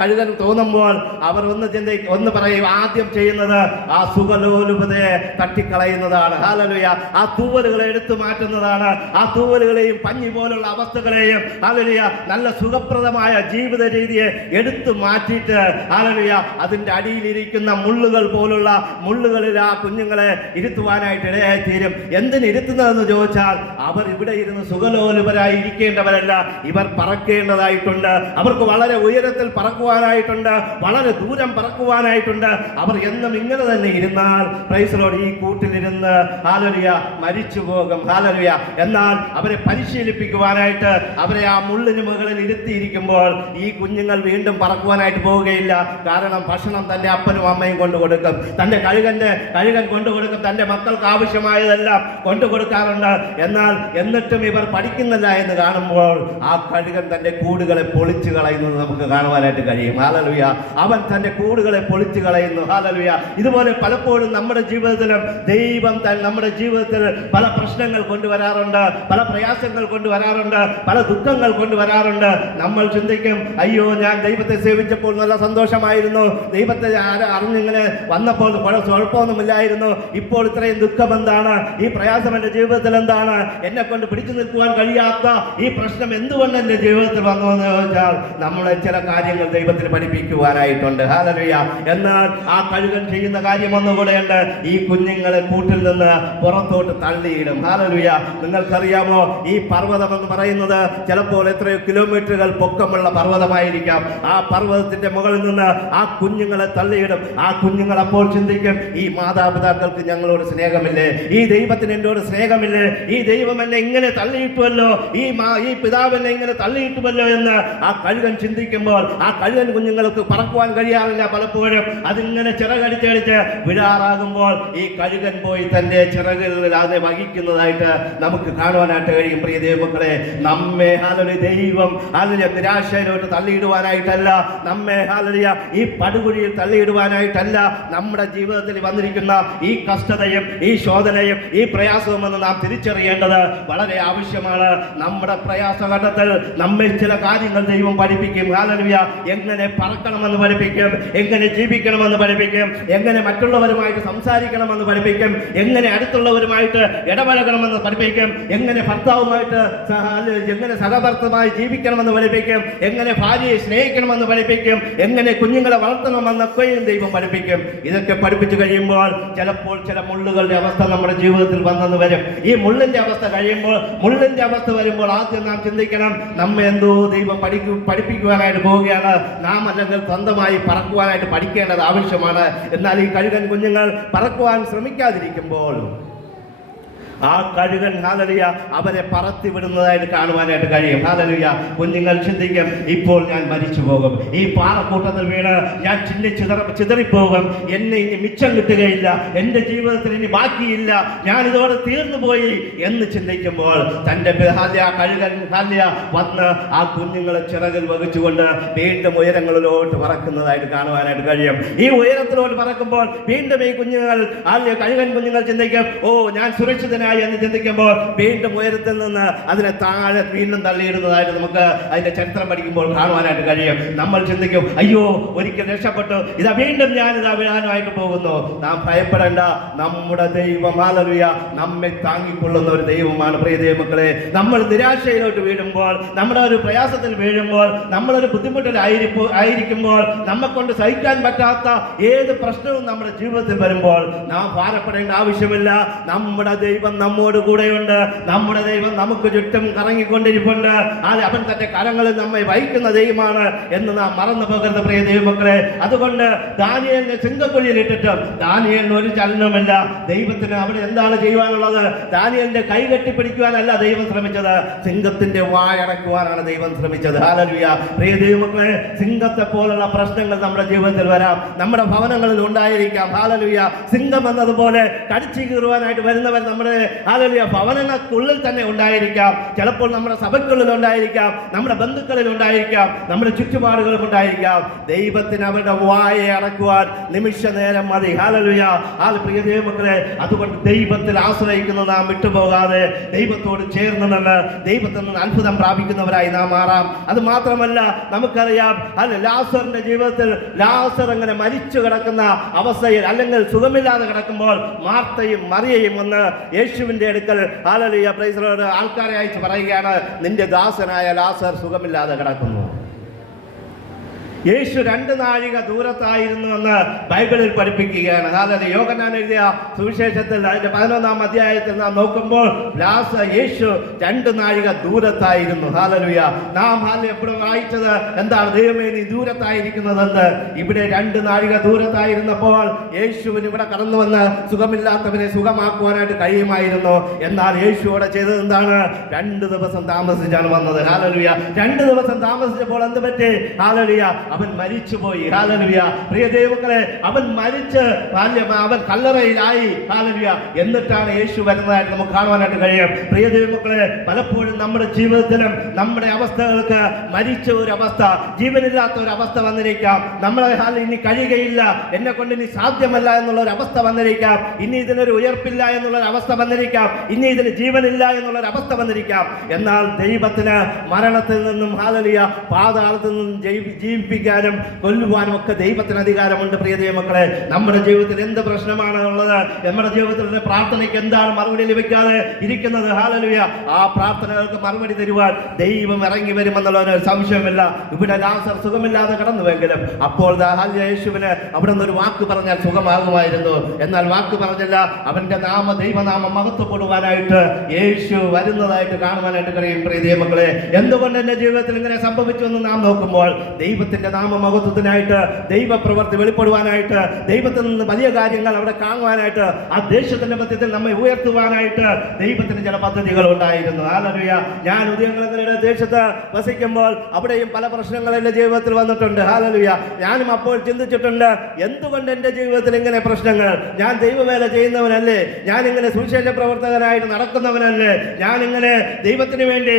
കഴുകൻ തോന്നുമ്പോൾ അവർ ഒന്ന് പറയും, ആദ്യം ചെയ്യുന്നത് ആ സുഖലോലുപതയെ തട്ടിക്കളയുന്നതാണ്. ഹല്ലേലൂയ. ആ തൂവലുകളെ എടുത്തു മാറ്റുന്നതാണ്. ആ തൂവലുകളെയും പഞ്ഞി പോലുള്ള അവസ്ഥകളെയും ഹല്ലേലൂയ നല്ല സുഖപ്രദമായ ജീവിത രീതിയെ എടുത്തു മാറ്റിയിട്ട് ഹല്ലേലൂയ അതിൻ്റെ അടിയിലിരിക്കുന്ന മുള്ളുകൾ പോലുള്ള മുള്ളുകളിൽ ആ കുഞ്ഞുങ്ങളെ ഇരുത്തുവാനായിട്ട് ഇടയായി തീരും. എന്തിന് ഇരുത്തുന്നതെന്ന് ചോദിച്ചാൽ അവർ ഇവിടെ ഇരുന്ന് സുഖലോലുപരായി ഇരിക്കേണ്ടവരല്ല, ഇവർ പറക്കേണ്ടതായിട്ടുണ്ട്. അവർക്ക് വളരെ ഉയരത്തിൽ പറക്കുവാനായിട്ടുണ്ട്, വളരെ ദൂരം പറക്കുവാനായിട്ടുണ്ട്. അവർ എന്നും ഇങ്ങനെ തന്നെ ഇരുന്നാൽ പ്രൈസ് ലോർഡ് ഈ കൂട്ടിലിരുന്ന് ഹല്ലേലൂയ മരിച്ചു പോകും. ഹല്ലേലൂയ. എന്നാൽ അവരെ പരിശീലിപ്പിക്കുവാനായിട്ട് അവരെ ആ മുള്ളിന് മുകളിൽ ഇരുത്തിയിരിക്കുമ്പോൾ ഈ കുഞ്ഞുങ്ങൾ വീണ്ടും പറക്കുവാനായിട്ട് പോവുകയില്ല. കാരണം ഭക്ഷണം തന്റെ അപ്പനും അമ്മയും കൊണ്ടു കൊടുക്കും, തന്റെ കഴുകൻ കൊണ്ടു കൊടുക്കും, തന്റെ മക്കൾക്ക് ആവശ്യമായതെല്ലാം കൊണ്ടു കൊടുക്കാറുണ്ട്. എന്നാൽ എന്നിട്ടും ഇവർ പഠിക്കുന്നില്ല എന്ന് കാണുമ്പോൾ ആ കഴുകൻ തന്റെ കൂടുകളെ പൊളിച്ചു കളയുന്നത് നമുക്ക് കാണുവാനായിട്ട് കഴിയും. ഹല്ലേലൂയ. അവൻ തന്റെ കൂടുകളെ പൊളിച്ചു കളയുന്നു. ഹല്ലേലൂയ. ഇതുപോലെ പലപ്പോഴും നമ്മുടെ ജീവിതത്തിലും ദൈവം നമ്മുടെ ജീവിതത്തിൽ പല പ്രശ്നങ്ങൾ കൊണ്ടുവരാറുണ്ട്, പല പ്രയാസങ്ങൾ കൊണ്ടുവരാറുണ്ട്, പല ദുഃഖങ്ങൾ കൊണ്ടുവരാറുണ്ട്. നമ്മൾ ചിന്തിക്കും, അയ്യോ ഞാൻ ദൈവത്തെ സേവിച്ചപ്പോൾ നല്ല സന്തോഷമായിരുന്നു, ദൈവത്തെ അറിഞ്ഞിങ്ങനെ വന്നപ്പോൾ കുഴപ്പമൊന്നുമില്ലായിരുന്നു, ഇപ്പോൾ ഇത്രയും ദുഃഖം എന്താണ്, ഈ പ്രയാസം എൻ്റെ ജീവിതത്തിൽ എന്താണ്, എന്നെ കൊണ്ട് പിടിച്ചു നിൽക്കുവാൻ കഴിയാത്ത ഈ പ്രശ്നം എന്തുകൊണ്ട് എൻ്റെ ജീവിതത്തിൽ വന്നു എന്ന് ചോദിച്ചാൽ നമ്മളെ ചില കാര്യങ്ങൾ ദൈവത്തിന് പഠിപ്പിക്കുവാനായിട്ടുണ്ട്. ഹല്ലേലൂയ. എന്നാൽ ആ കഴുകൻ ചെയ്യുന്ന കാര്യം ഒന്നുകൂടെയുണ്ട്, ഈ കുഞ്ഞുങ്ങളെ കൂട്ടിൽ നിന്ന് പുറത്തോട്ട് തള്ളിയിടും. ഹല്ലേലൂയ. നിങ്ങൾക്കറിയാമോ, ഈ പർവ്വതം എന്ന് പറയുന്നത് ചിലപ്പോൾ എത്രയോ കിലോമീറ്ററുകൾ പൊക്കമുള്ള പർവ്വതമായിരിക്കാം. ആ പർവ്വതത്തിന്റെ മുകളിൽ നിന്ന് ആ കുഞ്ഞുങ്ങളെ തള്ളിയിടും. ആ കുഞ്ഞുങ്ങൾ അപ്പോൾ ചിന്തിക്കും, ഈ മാതാപിതാക്കൾക്ക് ഞങ്ങളോട് സ്നേഹമില്ലേ, ഈ ദൈവത്തിന് എന്നോട് സ്നേഹമില്ലേ, ഈ ദൈവം എന്നെ ഇങ്ങനെ തള്ളിയിട്ടുവല്ലോ, ഈ പിതാവ് എന്നെ ഇങ്ങനെ തള്ളിയിട്ടുവല്ലോ എന്ന് ആ കഴുകൻ ചിന്തിക്കുമ്പോൾ ആ കഴുകൻ കുഞ്ഞുങ്ങൾക്ക് പറക്കുവാൻ കഴിയാറില്ല. പലപ്പോഴും അതിങ്ങനെ ചിറകടിച്ചടിച്ച് വിടാറാകുമ്പോൾ ഈ കഴുകൻ പോയി തന്റെ ചിറകുകളിൽ അതിനെ വഹിക്കുന്നതായിട്ട് നമുക്ക് കാണുവാനായിട്ട് കഴിയും. പ്രിയ ദൈവമക്കളെ, നമ്മെ ഹല്ലേലൂയ ദൈവം ഹല്ലേലൂയ നിരാശയിലോട്ട് തള്ളിയിടുവാനായിട്ടല്ല, നമ്മെ ഹല്ലേലൂയ ഈ പടുകുഴിയിൽ തള്ളിയിടുവാനായിട്ടല്ല. നമ്മുടെ ജീവിതത്തിൽ വന്നിരിക്കുന്ന ഈ കഷ്ടതയും ഈ ശോധനയും ഈ പ്രയാസവും എന്ന് നാം തിരിച്ചറിയേണ്ടത് വളരെ ആവശ്യമാണ്. നമ്മുടെ പ്രയാസഘട്ടത്തിൽ നമ്മെ ചില കാര്യങ്ങൾ ദൈവം പഠിപ്പിക്കും. ഹല്ലേലൂയ. എങ്ങനെ പറക്കണമെന്ന് പഠിപ്പിക്കും, എങ്ങനെ ജീവിക്കണമെന്ന് പഠിപ്പിക്കും, എങ്ങനെ മറ്റുള്ളവരുമായിട്ട് സംസാരിക്കണമെന്ന് പഠിപ്പിക്കും, എങ്ങനെ അടുത്തുള്ളവരുമായിട്ട് ഇടപഴകണമെന്ന് പഠിപ്പിക്കും, എങ്ങനെ ഭർത്താവുമായിട്ട് എങ്ങനെ സഹഭർത്തമായി ജീവിക്കണമെന്ന് പഠിപ്പിക്കും, എങ്ങനെ ഭാര്യയെ സ്നേഹിക്കണമെന്ന് പഠിപ്പിക്കും, എങ്ങനെ കുഞ്ഞുങ്ങളെ വളർത്തണമെന്നൊക്കെയും ദൈവം പഠിപ്പിക്കും. ഇതൊക്കെ പഠിപ്പിച്ചു കഴിയുമ്പോൾ ചിലപ്പോൾ ചില മുള്ളുകളുടെ അവസ്ഥ നമ്മുടെ ജീവിതത്തിൽ വന്നെന്ന് വരും. ഈ മുള്ളിന്റെ അവസ്ഥ കഴിയുമ്പോൾ, മുള്ളിന്റെ അവസ്ഥ വരുമ്പോൾ ആദ്യം നാം ചിന്തിക്കണം, നമ്മെ എന്തോ ദൈവം പഠിപ്പിക്കുവാനായിട്ട് പോവുകയാണ്, നാം അല്ലെങ്കിൽ സ്വന്തമായി പറക്കുവാനായിട്ട് പഠിക്കേണ്ടത് ആവശ്യമാണ്. എന്നാൽ ഈ കഴുകൻ കുഞ്ഞുങ്ങൾ പറക്കുവാൻ ശ്രമിക്കാതിരിക്കുമ്പോൾ ആ കഴുകൻ ഹല്ലേലൂയ അവരെ പറത്തി വിടുന്നതായിട്ട് കാണുവാനായിട്ട് കഴിയും. ഹല്ലേലൂയ. കുഞ്ഞുങ്ങൾ ചിന്തിക്കും, ഇപ്പോൾ ഞാൻ മരിച്ചു പോകും, ഈ പാറക്കൂട്ടത്തിൽ വീണ് ഞാൻ ചിതറിപ്പോകും, എന്നെ ഇനി മിച്ചം കിട്ടുകയില്ല, എൻ്റെ ജീവിതത്തിൽ ഇനി ബാക്കിയില്ല, ഞാൻ ഇതോടെ തീർന്നു പോയി എന്ന് ചിന്തിക്കുമ്പോൾ തൻ്റെ കഴുകൻ ഹല്ലേലൂയ വന്ന് ആ കുഞ്ഞുങ്ങളെ ചിറകിൽ വഹിച്ചുകൊണ്ട് വീണ്ടും ഉയരങ്ങളിലോട്ട് പറക്കുന്നതായിട്ട് കാണുവാനായിട്ട് കഴിയും. ഈ ഉയരത്തിലോട്ട് പറക്കുമ്പോൾ വീണ്ടും ഈ കുഞ്ഞുങ്ങൾ കഴുകൻ കുഞ്ഞുങ്ങൾ ചിന്തിക്കും, ഓ ഞാൻ സുരക്ഷിതനായി എന്ന് ചിന്തിക്കുമ്പോൾ വീണ്ടും ഉയരത്തിൽ നിന്ന് അതിനെ താഴെ വീണ്ടും തള്ളിയിടുന്നതായിട്ട് നമുക്ക് അതിന്റെ ചരിത്രം പഠിക്കുമ്പോൾ കാണുവാനായിട്ട് കഴിയും. നമ്മൾ ചിന്തിക്കും, അയ്യോ ഒരിക്കൽ രക്ഷപ്പെട്ടു, ഇതാ വീണ്ടും ഞാനിതാ വീഴാനായിട്ട് പോകുന്നു. നാം ഭയപ്പെടേണ്ട, നമ്മുടെ ദൈവം ഹല്ലേലൂയ നമ്മെ താങ്ങിക്കൊള്ളുന്ന ഒരു ദൈവമാണ്. പ്രിയ ദൈവമക്കളെ, നമ്മൾ നിരാശയിലോട്ട് വീഴുമ്പോൾ, നമ്മുടെ ഒരു പ്രയാസത്തിൽ വീഴുമ്പോൾ, നമ്മളൊരു ബുദ്ധിമുട്ടിലായിരിക്കുമ്പോൾ, നമ്മെ കൊണ്ട് സഹിക്കാൻ പറ്റാത്ത ഏത് പ്രശ്നവും നമ്മുടെ ജീവിതത്തിൽ വരുമ്പോൾ നാം ഭാരപ്പെടേണ്ട ആവശ്യമില്ല. നമ്മുടെ ദൈവം നമ്മോട് കൂടെയുണ്ട്, നമ്മുടെ ദൈവം നമുക്ക് ചുറ്റും കറങ്ങിക്കൊണ്ടിരിപ്പുണ്ട്. അവൻ തന്റെ കരങ്ങളിൽ നമ്മെ വഹിക്കുന്ന ദൈവമാണ് എന്ന് നാം മറന്നു പോകരുത് പ്രിയ ദൈവമക്കളെ. അതുകൊണ്ട് ദാനിയേലിനെ സിംഹക്കുഴിയിൽ ഇട്ടിട്ടും ദാനിയേലിന് ഒരു ചലനവുമില്ല. ദൈവത്തിന് അവിടെ എന്താണ് ചെയ്യുവാനുള്ളത്? ദാനിയേലിന്റെ കൈ കെട്ടിപ്പിടിക്കുവാനല്ല ദൈവം ശ്രമിച്ചത്, സിംഹത്തിന്റെ വായടക്കുവാനാണ് ദൈവം ശ്രമിച്ചത്. ഹല്ലേലൂയ. പ്രിയ ദൈവമക്കളെ, സിംഹത്തെ പോലുള്ള പ്രശ്നങ്ങൾ നമ്മുടെ ജീവിതത്തിൽ വരാം, നമ്മുടെ ഭവനങ്ങളിൽ ഉണ്ടായിരിക്കാം. ഹല്ലേലൂയ. സിംഹം എന്നതുപോലെ കടിച്ചു കീറുവാനായിട്ട് വരുന്നവർ നമ്മുടെ ഹല്ലേലൂയ ഭവനങ്ങൾക്കുള്ളിൽ തന്നെ ഉണ്ടായിരിക്കാം, ചിലപ്പോൾ നമ്മുടെ സഭയ്ക്കുള്ളിൽ ഉണ്ടായിരിക്കാം, നമ്മുടെ ബന്ധുക്കളിൽ ഉണ്ടായിരിക്കാം, നമ്മുടെ ചുറ്റുപാടുകളും ഉണ്ടായിരിക്കാം. ദൈവത്തിന് അവരുടെ വായെ അടക്കുവാൻ നിമിഷ നേരം മതി. ഹല്ലേലൂയ. പ്രിയ ദൈവമക്കളെ, അതുകൊണ്ട് ദൈവത്തിൽ ആശ്രയിക്കുന്ന നാം വിട്ടുപോകാതെ ദൈവത്തോട് ചേർന്ന് നിന്ന് ദൈവത്തിൽ നിന്ന് അത്ഭുതം പ്രാപിക്കുന്നവരായി നാം മാറാം. അത് മാത്രമല്ല, നമുക്കറിയാം ലാസറിന്റെ ജീവിതത്തിൽ ലാസർ അങ്ങനെ മരിച്ചു കിടക്കുന്ന അവസ്ഥയിൽ അല്ലെങ്കിൽ സുഖമില്ലാതെ കിടക്കുമ്പോൾ മാർത്തയും മറിയയും വന്ന് യേശുവിന്റെ അടുക്കൽ ഹല്ലേലൂയ പ്രൈസ് ദി ലോർഡ് ആൾക്കാരെ അയച്ച് പറയുകയാണ്, നിന്റെ ദാസനായ ലാസർ സുഖമില്ലാതെ കിടക്കുന്നു. യേശു 2 നാഴിക ദൂരത്തായിരുന്നു എന്ന് ബൈബിളിൽ പഠിപ്പിക്കുകയാണ്. അതായത് യോഹന്നാൻ എഴുതിയ സുവിശേഷത്തിൽ അതിന്റെ 11-ാം അധ്യായത്തിൽ നാം നോക്കുമ്പോൾ യേശു 2 നാഴിക ദൂരത്തായിരുന്നു. ഹല്ലേലൂയ. നാം എപ്പോഴും വായിച്ചത് എന്താണ്? ദൈവമേ നീ ദൂരത്തായിരിക്കുന്നതെന്ന്. ഇവിടെ 2 നാഴിക ദൂരത്തായിരുന്നപ്പോൾ യേശുവിന് ഇവിടെ കടന്നു വന്ന് സുഖമില്ലാത്തവരെ സുഖമാക്കുവാനായിട്ട് കഴിയുമായിരുന്നു. എന്നാൽ യേശു ഇവിടെ ചെയ്തത് എന്താണ്? 2 ദിവസം താമസിച്ചാണ് വന്നത്. ഹല്ലേലൂയ. 2 ദിവസം താമസിച്ചപ്പോൾ എന്ത് പറ്റി? ഹല്ലേലൂയ. അവൻ മരിച്ചുപോയി. ഹല്ലേലൂയ. പ്രിയ ദൈവമക്കളെ, അവൻ മരിച്ച് അവൻ കല്ലറയിലായി. ഹല്ലേലൂയ. എന്നിട്ടാണ് യേശു വരുന്നതായിട്ട് നമുക്ക് കാണുവാനായിട്ട് കഴിയും. പ്രിയ ദൈവമക്കളെ, പലപ്പോഴും നമ്മുടെ ജീവിതത്തിലും നമ്മുടെ അവസ്ഥകൾക്ക് മരിച്ച ഒരു അവസ്ഥ, ജീവനില്ലാത്ത ഒരു അവസ്ഥ വന്നിരിക്കാം. നമ്മളെ ഇനി കഴിയുകയില്ല, എന്നെ കൊണ്ട് ഇനി സാധ്യമല്ല എന്നുള്ള ഒരു അവസ്ഥ വന്നിരിക്കാം. ഇനി ഇതിനൊരു ഉയർപ്പില്ല എന്നുള്ള ഒരു അവസ്ഥ വന്നിരിക്കാം. ഇനി ഇതിന് ജീവനില്ല എന്നുള്ള ഒരു അവസ്ഥ വന്നിരിക്കാം. എന്നാൽ ദൈവത്തിന് മരണത്തിൽ നിന്നും ഹല്ലേലൂയ പാതാളത്തിൽ നിന്നും ജീവിപ്പിക്കാനും കൊല്ലുവാനും ഒക്കെ ദൈവത്തിന് അധികാരമുണ്ട്. പ്രിയ ദൈവമക്കളെ, നമ്മുടെ ജീവിതത്തിൽ എന്ത് പ്രശ്നമാണ് ഉള്ളത്, നമ്മുടെ ജീവിതത്തിലെ പ്രാർത്ഥനയ്ക്ക് എന്താണ് മറുപടി ലഭിക്കാതെ ഇരിക്കുന്നത്? ഹല്ലേലൂയ. ആ പ്രാർത്ഥനകൾക്ക് മറുപടി തരുവാൻ ദൈവം ഇറങ്ങി വരുമെന്നുള്ള ഒരു സംശയമില്ല. ഇവിടെ ലാസർ സുഖമില്ലാതെ കടന്നുവെങ്കിലും അപ്പോൾ യേശുവിന് അവിടെ നിന്ന് ഒരു വാക്ക് പറഞ്ഞാൽ സുഖമാകുമായിരുന്നു. എന്നാൽ വാക്ക് പറഞ്ഞില്ല. അവന്റെ ദൈവനാമം മഹത്വപ്പെടുവാനായിട്ട് യേശു വരുന്നതായിട്ട് കാണുവാനായിട്ട് കഴിയും. പ്രിയ ദൈവമക്കളെ, എന്തുകൊണ്ട് എന്റെ ജീവിതത്തിൽ ഇങ്ങനെ സംഭവിച്ചു എന്ന് നാം നോക്കുമ്പോൾ ദൈവത്തിന്റെ നാമമഹത്വത്തിനായിട്ട്, ദൈവപ്രവൃത്തി വെളിപ്പെടുവാനായിട്ട്, ദൈവത്തിൽ നിന്ന് വലിയ കാര്യങ്ങൾ അവിടെ കാണുവാനായിട്ട്, ആ ദേശത്തിന്റെ മധ്യത്തിൽ നമ്മെ ഉയർത്തുവാനായിട്ട് ദൈവത്തിന് ചില പദ്ധതികൾ ഉണ്ടായിരുന്നു. ഹല്ലേലൂയ. ഞാൻ ഉദയങ്ങളുടെ ദേശത്ത് വസിക്കുമ്പോൾ അവിടെയും പല പ്രശ്നങ്ങൾ എൻ്റെ ജീവിതത്തിൽ വന്നിട്ടുണ്ട്. ഹല്ലേലൂയ. ഞാനും അപ്പോൾ ചിന്തിച്ചിട്ടുണ്ട്, എന്തുകൊണ്ട് എൻ്റെ ജീവിതത്തിൽ ഇങ്ങനെ പ്രശ്നങ്ങൾ? ഞാൻ ദൈവവേല ചെയ്യുന്നവനല്ലേ? ഞാനിങ്ങനെ സുവിശേഷ പ്രവർത്തകനായിട്ട് നടക്കുന്നവനല്ലേ? ഞാനിങ്ങനെ ദൈവത്തിന് വേണ്ടി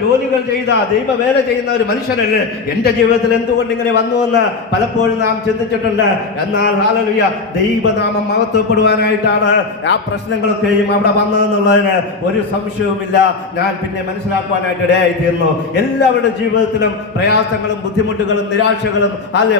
ജോലികൾ ചെയ്ത ദൈവവേല ചെയ്യുന്ന ഒരു മനുഷ്യനല്ലേ? എൻ്റെ ജീവിതത്തിൽ എന്തുകൊണ്ട് ഇങ്ങനെ വന്നുവെന്ന് പലപ്പോഴും നാം ചിന്തിച്ചിട്ടുണ്ട്. എന്നാൽ ഹല്ലേലൂയ, ദൈവനാമം മഹത്വപ്പെടുവാനായിട്ടാണ് ആ പ്രശ്നങ്ങളൊക്കെയും അവിടെ വന്നതെന്നുള്ളതിന് ഒരു സംശയവുമില്ല. ഞാൻ പിന്നെ മനസ്സിലാക്കുവാനായിട്ട് ഇടയായി തീർന്നു. എല്ലാവരുടെ ജീവിതത്തിലും പ്രയാസങ്ങളും ബുദ്ധിമുട്ടുകളും നിരാശകളും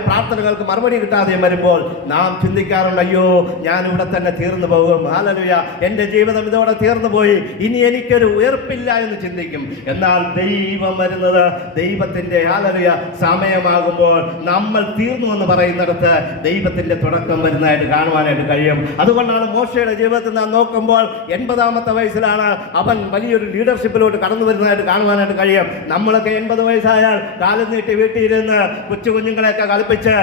പ്രാർത്ഥനകൾക്ക് മറുപടി കിട്ടാതെയും വരുമ്പോൾ നാം ചിന്തിക്കാറുണ്ട്, അയ്യോ ഞാൻ ഇവിടെ തന്നെ തീർന്നു പോകും. ഹല്ലേലൂയ, എൻ്റെ ജീവിതം ഇതോടെ തീർന്നു പോയി, ഇനി എനിക്കൊരു ഉയർപ്പില്ല എന്ന് ചിന്തിക്കും. എന്നാൽ ദൈവം വരുന്നത് ദൈവത്തിന്റെ ഹല്ലേലൂയ സമയമാകുമ്പോൾ നമ്മൾ തീർന്നു എന്ന് പറയുന്നിടത്ത് ദൈവത്തിന്റെ തുടക്കം വരുന്നതായിട്ട് കാണുവാനായിട്ട് കഴിയും. അതുകൊണ്ടാണ് മോശയുടെ ജീവിതത്തിൽ നാം നോക്കുമ്പോൾ 80-ാമത്തെ വയസ്സിലാണ് അവൻ വലിയൊരു ലീഡർഷിപ്പിലോട്ട് കടന്നു വരുന്നതായിട്ട് കാണുവാനായിട്ട് കഴിയും. നമ്മളൊക്കെ 80 വയസ്സായാൽ കാലം നീട്ടി വീട്ടിലിരുന്ന് കൊച്ചു കുഞ്ഞുങ്ങളെയൊക്കെ കളിപ്പിച്ച്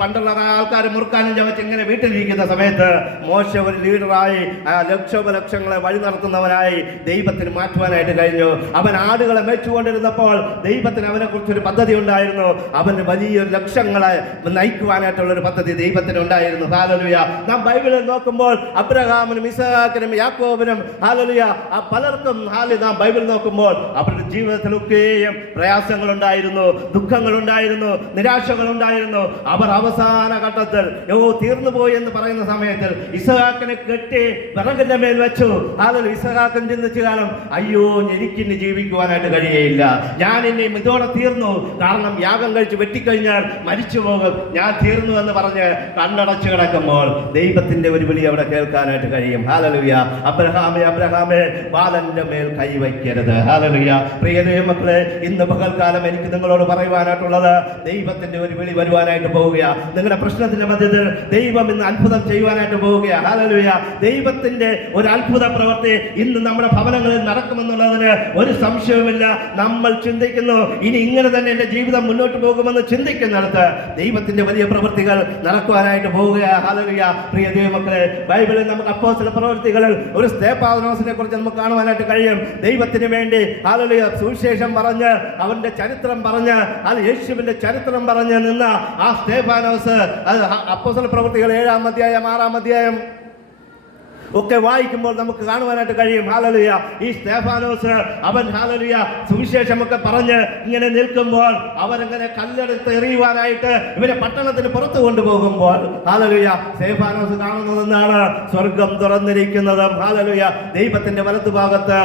പണ്ടുള്ള ആൾക്കാർ മുറുക്കാനും ചവച്ച് ഇങ്ങനെ വീട്ടിലിരിക്കുന്ന സമയത്ത് മോശ ഒരു ലീഡറായി ലക്ഷോപലക്ഷങ്ങളെ വഴി നടത്തുന്നവനായി ദൈവത്തിന് മാറ്റുവാനായിട്ട് കഴിഞ്ഞു. അവൻ ആടുകളെ മേച്ചുകൊണ്ടിരുന്നപ്പോൾ ദൈവത്തിന് അവനെ കുറിച്ചൊരു പദ്ധതി ഉണ്ടായിരുന്നു. അവന് വലിയൊരു ലക്ഷങ്ങളെ നയിക്കുവാനായിട്ടുള്ള ഒരു പദ്ധതി ദൈവത്തിന് ഉണ്ടായിരുന്നു. ഹല്ലേലൂയ. നാം ബൈബിളിൽ നോക്കുമ്പോൾ അബ്രഹാമിനും ഇസ്ഹാക്കിനും യാക്കോബിനും ഹല്ലേലൂയ പലർക്കും നാം ബൈബിൾ നോക്കുമ്പോൾ അവരുടെ ജീവിതത്തിലൊക്കെയും പ്രയാസങ്ങളുണ്ടായിരുന്നു, ദുഃഖങ്ങളുണ്ടായിരുന്നു, നിരാശകളുണ്ടായിരുന്നു. അവർ അവസാന ഘട്ടത്തിൽ തീർന്നു പോയി എന്ന് പറയുന്ന സമയത്തിൽ ഇസ്ഹാക്കിനെ കെട്ടി വിറകിന്റെ മേൽ വെച്ചു. ഹല്ലേലൂയ. ഇസ്ഹാക്കൻ ചിന്തിച്ചു കാലം, അയ്യോ എനിക്കിനി ജീവിക്കുവാനായിട്ട് കഴിയുകയില്ല, ഞാൻ ഇനി ഇതോടെ തീർന്നു, കാരണം യാഗം കഴിച്ച് വെട്ടിക്കഴിഞ്ഞാൽ മരിച്ചു പോകും, ഞാൻ തീർന്നു എന്ന് പറഞ്ഞ് കണ്ണടച്ചു കിടക്കുമ്പോൾ ദൈവത്തിന്റെ ഒരു വിളി അവിടെ കേൾക്കാനായിട്ട് കഴിയും. ഹല്ലേലൂയ. അബ്രഹാമേ അബ്രഹാമേ ബാലന്റെ മേൽ കൈവയ്ക്കരുത്. ഹല്ലേലൂയ. പ്രിയ ദൈവമക്കളെ, ഇന്ന് പകൽക്കാലം എനിക്ക് നിങ്ങളോട് പറയുവാനായിട്ടുള്ളത്, ദൈവത്തിന്റെ ഒരു വിളി വരുവാനായിട്ട് പോവുകയാ. നിങ്ങളുടെ പ്രശ്നത്തിന്റെ മധ്യത്തിൽ ദൈവം ഇന്ന് അത്ഭുതം ചെയ്യുവാനായിട്ട് പോവുകയാ. ഹല്ലേലൂയ. ദൈവത്തിന്റെ ഒരു അത്ഭുത പ്രവൃത്തി ഇന്ന് നമ്മുടെ ഭവനങ്ങളിൽ നടക്കുമെന്നുള്ളതിന് ഒരു സംശയവുമില്ല. നമ്മൾ ചിന്തിക്കുന്നു ഇനി ഇങ്ങനെ തന്നെ എൻ്റെ ജീവിതം മുന്നോട്ട് പോകുമെന്ന് ചിന്തിക്കുന്നിടത്ത് ദൈവത്തിന്റെ വലിയ പ്രവൃത്തികൾ നടക്കുവാനായിട്ട് പോവുകയാ. ഹല്ലേലൂയ. പ്രിയ ദൈവമക്കളെ, ബൈബിളിൽ നമുക്ക് അപ്പോസ്തല പ്രവൃത്തികളിൽ ഒരു സ്തേഫാനോസിനെ കുറിച്ച് നമുക്ക് കാണുവാനായിട്ട് കഴിയും. ദൈവത്തിന് വേണ്ടി ഹല്ലേലൂയ സുവിശേഷം പറഞ്ഞ് അവന്റെ ചരിത്രം പറഞ്ഞ് യേശുവിന്റെ ചരിത്രം പറഞ്ഞ് നിന്ന ആ സ്തേഫാനോസ്, അപ്പോസ്തല പ്രവൃത്തികൾ 7-ാം അധ്യായം 6-ാം അധ്യായം ഒക്കെ വായിക്കുമ്പോൾ നമുക്ക് കാണുവാനായിട്ട് കഴിയും. ഹല്ലേലൂയ. ഈ സ്തേഫാനോസ് അവൻ ഹല്ലേലൂയ സുവിശേഷമൊക്കെ പറഞ്ഞ് ഇങ്ങനെ നിൽക്കുമ്പോൾ അവരങ്ങനെ കല്ലെടുത്ത് എറിയുവാനായിട്ട് ഇവരെ പട്ടണത്തിന് പുറത്തു കൊണ്ടുപോകുമ്പോൾ ഹല്ലേലൂയ സ്തേഫാനോസ് കാണുന്നതെന്നാണ് സ്വർഗം തുറന്നിരിക്കുന്നതും ഹല്ലേലൂയ ദൈവത്തിന്റെ വലതുഭാഗത്ത്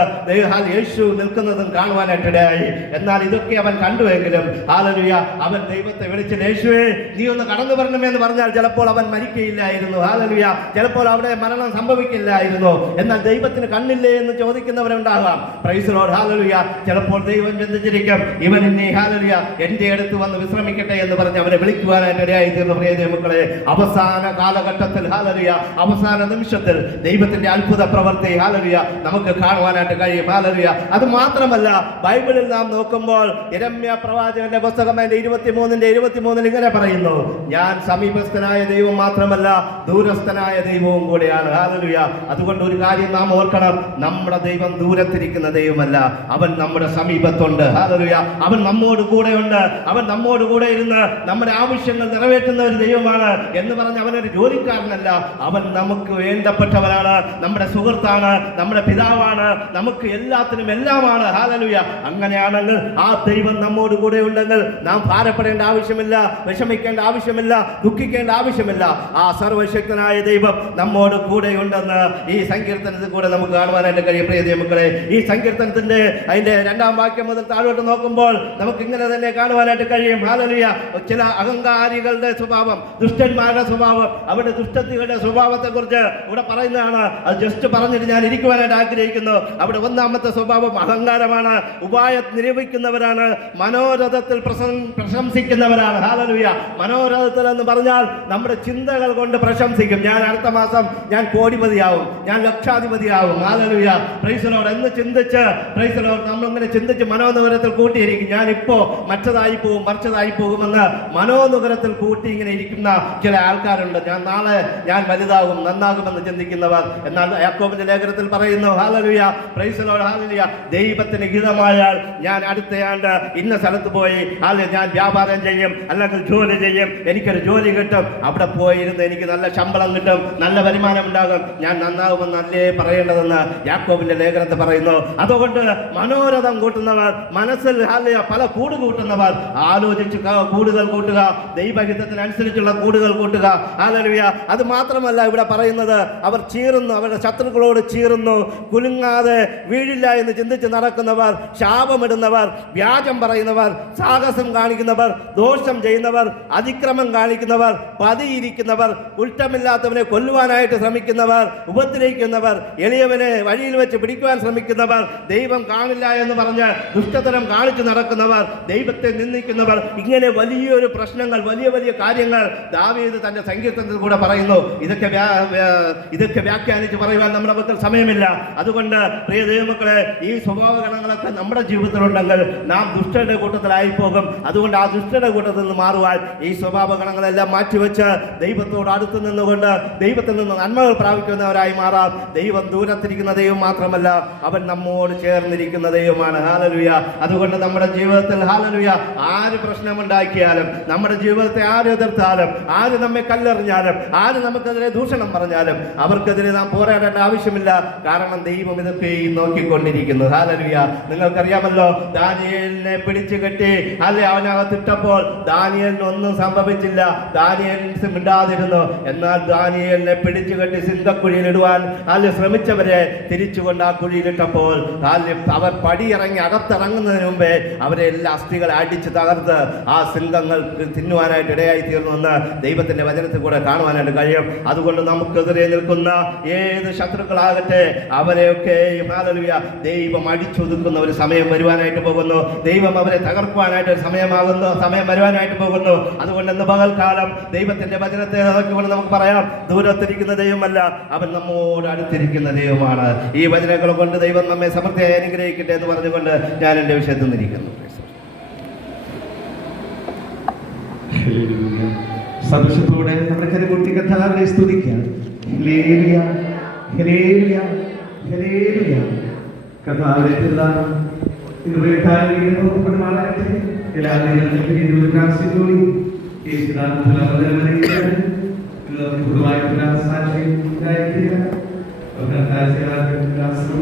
യേശു നിൽക്കുന്നതും കാണുവാനായിട്ട് ഇടയായി. എന്നാൽ ഇതൊക്കെ അവൻ കണ്ടുവെങ്കിലും ഹല്ലേലൂയ അവൻ ദൈവത്തെ വിളിച്ച്, യേശുവേ നീ ഒന്ന് കടന്നു വരണമെന്ന് പറഞ്ഞാൽ ചിലപ്പോൾ അവൻ മരിക്കയില്ലായിരുന്നു. ഹല്ലേലൂയ. ചിലപ്പോൾ അവിടെ മരണം സംഭവിക്കുക നമുക്കില്ലായിരുന്നു. എന്നാൽ ദൈവത്തിന് കണ്ണില്ലേ എന്ന് ചോദിക്കുന്നവരുണ്ടാകാം. Price Lord, hallelujah. ചിലപ്പോൾ ദൈവം ചിന്തിച്ചിരിക്കും, ഇവൻ ഇനി ഹല്ലേലൂയ എൻ്റെ അടുത്ത് വന്ന് വിശ്രമിക്കട്ടെ എന്ന് പറഞ്ഞ് അവനെ വിളിക്കുവാനായിട്ട് ഇടയായി തീർന്ന പ്രിയ ദൈവമക്കളെ, അവസാന കാലഘട്ടത്തിൽ ഹല്ലേലൂയ, അവസാന നിമിഷത്തിൽ ദൈവത്തിന്റെ അത്ഭുത പ്രവൃത്തി ഹല്ലേലൂയ നമുക്ക് കാണുവാനായിട്ട് കഴിയും. ഹല്ലേലൂയ. അത് മാത്രമല്ല, ബൈബിളിൽ നാം നോക്കുമ്പോൾ യിരെമ്യാ പ്രവാചകന്റെ പുസ്തകം 23:23 ഇങ്ങനെ പറയുന്നു, ഞാൻ സമീപസ്ഥനായ ദൈവം മാത്രമല്ല ദൂരസ്ഥനായ ദൈവവും കൂടെയാണ്. ഹല്ലേലൂയ. അതുകൊണ്ട് ഒരു കാര്യം നാം ഓർക്കണം, നമ്മുടെ ദൈവം ദൂരത്തിരിക്കുന്ന ദൈവമല്ല, അവൻ നമ്മുടെ സമീപത്തുണ്ട്. ഹല്ലേലൂയ. അവൻ നമ്മോട് കൂടെയുണ്ട്. അവൻ നമ്മോട് കൂടെ ഇരുന്ന് നമ്മുടെ ആവശ്യങ്ങൾ നിറവേറ്റുന്ന ഒരു ദൈവമാണ് എന്ന് പറഞ്ഞ് അവനൊരു ജോലിക്കാരനല്ല. അവൻ നമുക്ക് വേണ്ടപ്പെട്ടവനാണ്, നമ്മുടെ സുഹൃത്താണ്, നമ്മുടെ പിതാവാണ്, നമുക്ക് എല്ലാത്തിനും എല്ലാമാണ്. ഹല്ലേലൂയ. അങ്ങനെയാണെങ്കിൽ ആ ദൈവം നമ്മോട് കൂടെ ഉണ്ടെങ്കിൽ നാം ഭാരപ്പെടേണ്ട ആവശ്യമില്ല, വിഷമിക്കേണ്ട ആവശ്യമില്ല, ദുഃഖിക്കേണ്ട ആവശ്യമില്ല. ആ സർവശക്തനായ ദൈവം നമ്മോട് കൂടെയുണ്ടെന്ന് ഈ സങ്കീർത്തനത്തിൽ കൂടെ നമുക്ക് കാണുവാനായിട്ട് കഴിയും. പ്രിയ ദൈവമക്കളെ, ഈ സങ്കീർത്തനത്തിന്റെ അതിന്റെ 2-ാം വാക്യം മുതൽ താഴോട്ട് നോക്കുമ്പോൾ നമുക്ക് ഇങ്ങനെ തന്നെ കാണുവാനായിട്ട് കഴിയും. ഹല്ലേലൂയ. ചില അഹങ്കാരികളുടെ സ്വഭാവം, ദുഷ്ടന്മാരുടെ സ്വഭാവം, അവരുടെ ദുഷ്ടത്തികളുടെ സ്വഭാവത്തെ കുറിച്ച് ഇവിടെ പറയുന്നതാണ്. അത് ജസ്റ്റ് പറഞ്ഞിട്ട് ഞാൻ ഇരിക്കുവാനായിട്ട് ആഗ്രഹിക്കുന്നു. അവിടെ 1-ാമത്തെ സ്വഭാവം അഹങ്കാരമാണ്, ഉപായം നിരൂപിക്കുന്നവരാണ്, മനോരഥത്തിൽ പ്രശംസിക്കുന്നവരാണ്. ഹല്ലേലൂയ. മനോരഥത്തിൽ എന്ന് പറഞ്ഞാൽ നമ്മുടെ ചിന്തകൾ കൊണ്ട് പ്രശംസിക്കും. ഞാൻ അടുത്ത മാസം ഞാൻ കോടിപതിയാവും, ഞാൻ ലക്ഷാധിപതിയാവും. ഹല്ലേലൂയ. പ്രൈസ് ലോർഡ് എന്ന് ചിന്തിച്ച്, പ്രൈസ് ലോർഡ് നമ്മളിങ്ങനെ ചിന്തിച്ച് മനോനുകരത്തിൽ കൂട്ടിയിരിക്കും. ഞാനിപ്പോ മറ്റതായി പോകും, മറിച്ചതായി പോകുമെന്ന് മനോനുകരത്തിൽ കൂട്ടി ഇങ്ങനെ ഇരിക്കുന്ന ചില ആൾക്കാരുണ്ട്. നാളെ ഞാൻ വലുതാകും, നന്നാകുമെന്ന് ചിന്തിക്കുന്നവർ. എന്നാൽ യാക്കോബിന്റെ ലേഖനത്തിൽ പറയുന്നു, ഹല്ലേലൂയ, പ്രൈസ് ലോർഡ്, ഹല്ലേലൂയ, ദൈവത്തിന് ഹിതമായാൽ ഞാൻ അടുത്തയാണ്ട് ഇന്ന സ്ഥലത്ത് പോയി ഞാൻ വ്യാപാരം ചെയ്യും, അല്ലെങ്കിൽ ജോലി ചെയ്യും, എനിക്കൊരു ജോലി കിട്ടും, അവിടെ പോയിരുന്ന് എനിക്ക് നല്ല ശമ്പളം കിട്ടും, നല്ല വരുമാനം ഉണ്ടാകും, ഞാൻ നന്നാകുമെന്നല്ലേ പറയേണ്ടതെന്ന് യാക്കോബിന്റെ ലേഖനത്തിൽ പറയുന്നു. അതുകൊണ്ട് മനോരഥം കൂട്ടുന്നവർ, മനസ്സിൽ പല കൂട് കൂട്ടുന്നവർ, ആലോചിച്ച് കൂടുകൾ കൂട്ടുക, ദൈവഹിതത്തിനനുസരിച്ചുള്ള കൂടുകൾ കൂട്ടുക. ഹല്ലേലൂയ. അത് മാത്രമല്ല ഇവിടെ പറയുന്നത്, അവർ ചീറുന്നു, അവരുടെ ശത്രുക്കളോട് ചീറുന്നു, കുലുങ്ങാതെ വീഴില്ല എന്ന് ചിന്തിച്ച് നടക്കുന്നവർ, ശാപമിടുന്നവർ, വ്യാജം പറയുന്നവർ, സാഹസം കാണിക്കുന്നവർ, ദോഷം ചെയ്യുന്നവർ, അതിക്രമം കാണിക്കുന്നവർ, പതിയിരിക്കുന്നവർ, കുറ്റമില്ലാത്തവനെ കൊല്ലുവാനായിട്ട് ശ്രമിക്കുന്നവർ, ഉപദ്രവിക്കുന്നവർ, എളിയവനെ വഴിയിൽ വെച്ച് പിടിക്കുവാൻ ശ്രമിക്കുന്നവർ, ദൈവം കാണില്ല എന്ന് പറഞ്ഞ് ദുഷ്ടതരം കാണിച്ചു നടക്കുന്നവർ, ദൈവത്തെ നിന്ദിക്കുന്നവർ, ഇങ്ങനെ വലിയൊരു പ്രശ്നങ്ങൾ, വലിയ വലിയ കാര്യങ്ങൾ ദാവീദ് തന്റെ സങ്കീർത്തനത്തിൽ കൂടെ പറയുന്നു. ഇതൊക്കെ വ്യാഖ്യാനിച്ച് പറയുവാൻ നമ്മുടെ പക്കൽ സമയമില്ല. അതുകൊണ്ട് പ്രിയ ദൈവമക്കളെ, ഈ സ്വഭാവ ഗണങ്ങളൊക്കെ നമ്മുടെ ജീവിതത്തിലുണ്ടെങ്കിൽ നാം ദുഷ്ടരുടെ കൂട്ടത്തിലായി പോകും. അതുകൊണ്ട് ആ ദുഷ്ടരുടെ കൂട്ടത്തിൽ നിന്ന് മാറുവാൻ ഈ സ്വഭാവ ഗണങ്ങളെല്ലാം മാറ്റിവെച്ച് ദൈവത്തോട് അടുത്ത് നിന്നുകൊണ്ട് ദൈവത്തിൽ നിന്ന് നന്മകൾ പ്രാപിക്കുന്നവരായി മാറാം. ദൈവം ദൂരത്തിരിക്കുന്ന ദൈവം മാത്രമല്ല, അവൻ നമ്മോട് ചേർന്നിരിക്കുന്ന ദൈവമാണ്. ഹല്ലേലൂയ. അതുകൊണ്ട് നമ്മുടെ ജീവിതത്തിൽ ഹല്ലേലൂയ ആര് പ്രശ്നമുണ്ടാക്കിയാലും, നമ്മുടെ ജീവിതത്തെ ആര് എതിർത്താലും, ആര് നമ്മെ കല്ലെറിഞ്ഞാലും, ആര് നമുക്കെതിരെ ദൂഷണം പറഞ്ഞാലും അവർക്കെതിരെ നാം പോരാടേണ്ട ആവശ്യമില്ല. കാരണം ദൈവം ഇതൊക്കെ നോക്കിക്കൊണ്ടിരിക്കുന്നു. ഹല്ലേലൂയ. നിങ്ങൾക്കറിയാമല്ലോ, ദാനിയേലിനെ പിടിച്ചു കെട്ടി അവനകത്തിട്ടപ്പോൾ ദാനിയേലിന് ഒന്നും സംഭവിച്ചില്ല. ദാനിയേലിന് മിണ്ടാതിരുന്നു. എന്നാൽ ദാനിയേലിനെ പിടിച്ചു കെട്ടി സിംഹക്കുഴിയിലിടുവാൻ ശ്രമിച്ചവരെ തിരിച്ചുകൊണ്ട് ആ കുഴിയിലിട്ടപ്പോൾ അവർ പടിയിറങ്ങി അകത്തിറങ്ങുന്നതിന് മുമ്പേ അവരെ എല്ലാ അസ്ഥികളെ അടിച്ച് തകർത്ത് ആ സിംഹങ്ങൾ തിന്നുവാനായിട്ട് ഇടയായി തീർന്നുവെന്ന് ദൈവത്തിന്റെ വചനത്തിൽ കൂടെ കാണുവാനായിട്ട് കഴിയും. അതുകൊണ്ട് നമുക്കെതിരെ നിൽക്കുന്ന ഏത് ശത്രുക്കളാകട്ടെ അവരെയൊക്കെ ഹല്ലേലൂയ ദൈവം അടിച്ചൊതുക്കുന്ന ഒരു സമയം വരുവാനായിട്ട് പോകുന്നു. ദൈവം അവരെ തകർക്കുവാനായിട്ട് ഒരു സമയം വരുവാനായിട്ട് പോകുന്നു. അതുകൊണ്ട് ഇന്ന് പകൽക്കാലം ദൈവത്തിന്റെ വചനത്തെ നോക്കിക്കൊണ്ട് നമുക്ക് പറയാം, ദൂരത്തിരിക്കുന്ന ദൈവമല്ല, അവൻ നമ്മോട് അടുത്തിരിക്കുന്ന ദൈവമാണ്. ഈ വചനങ്ങൾ കൊണ്ട് ദൈവം നമ്മെ സമൃദ്ധിയായി അനുഗ്രഹിക്കട്ടെ എന്ന് പറഞ്ഞുകൊണ്ട് ഞാൻ എൻ്റെ വിഷയത്തിൽ നിന്നിരിക്കുന്നു. സന്തോഷത്തോടെ നമ്മുടെ കരകുട്ടി കഥാവിനെ സ്തുതിക്കാം. കഥാവിനെ പിതാവ് ഇതുവരെ കാര്യങ്ങൾ നോക്കപ്പെടുമാറാകട്ടെ. എല്ലാവരെയും പൊതുവായ സാക്ഷ്യം ഉണ്ടായിരിക്കുക, സാക്ഷ്യം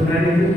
ഉണ്ടായിരിക്കും,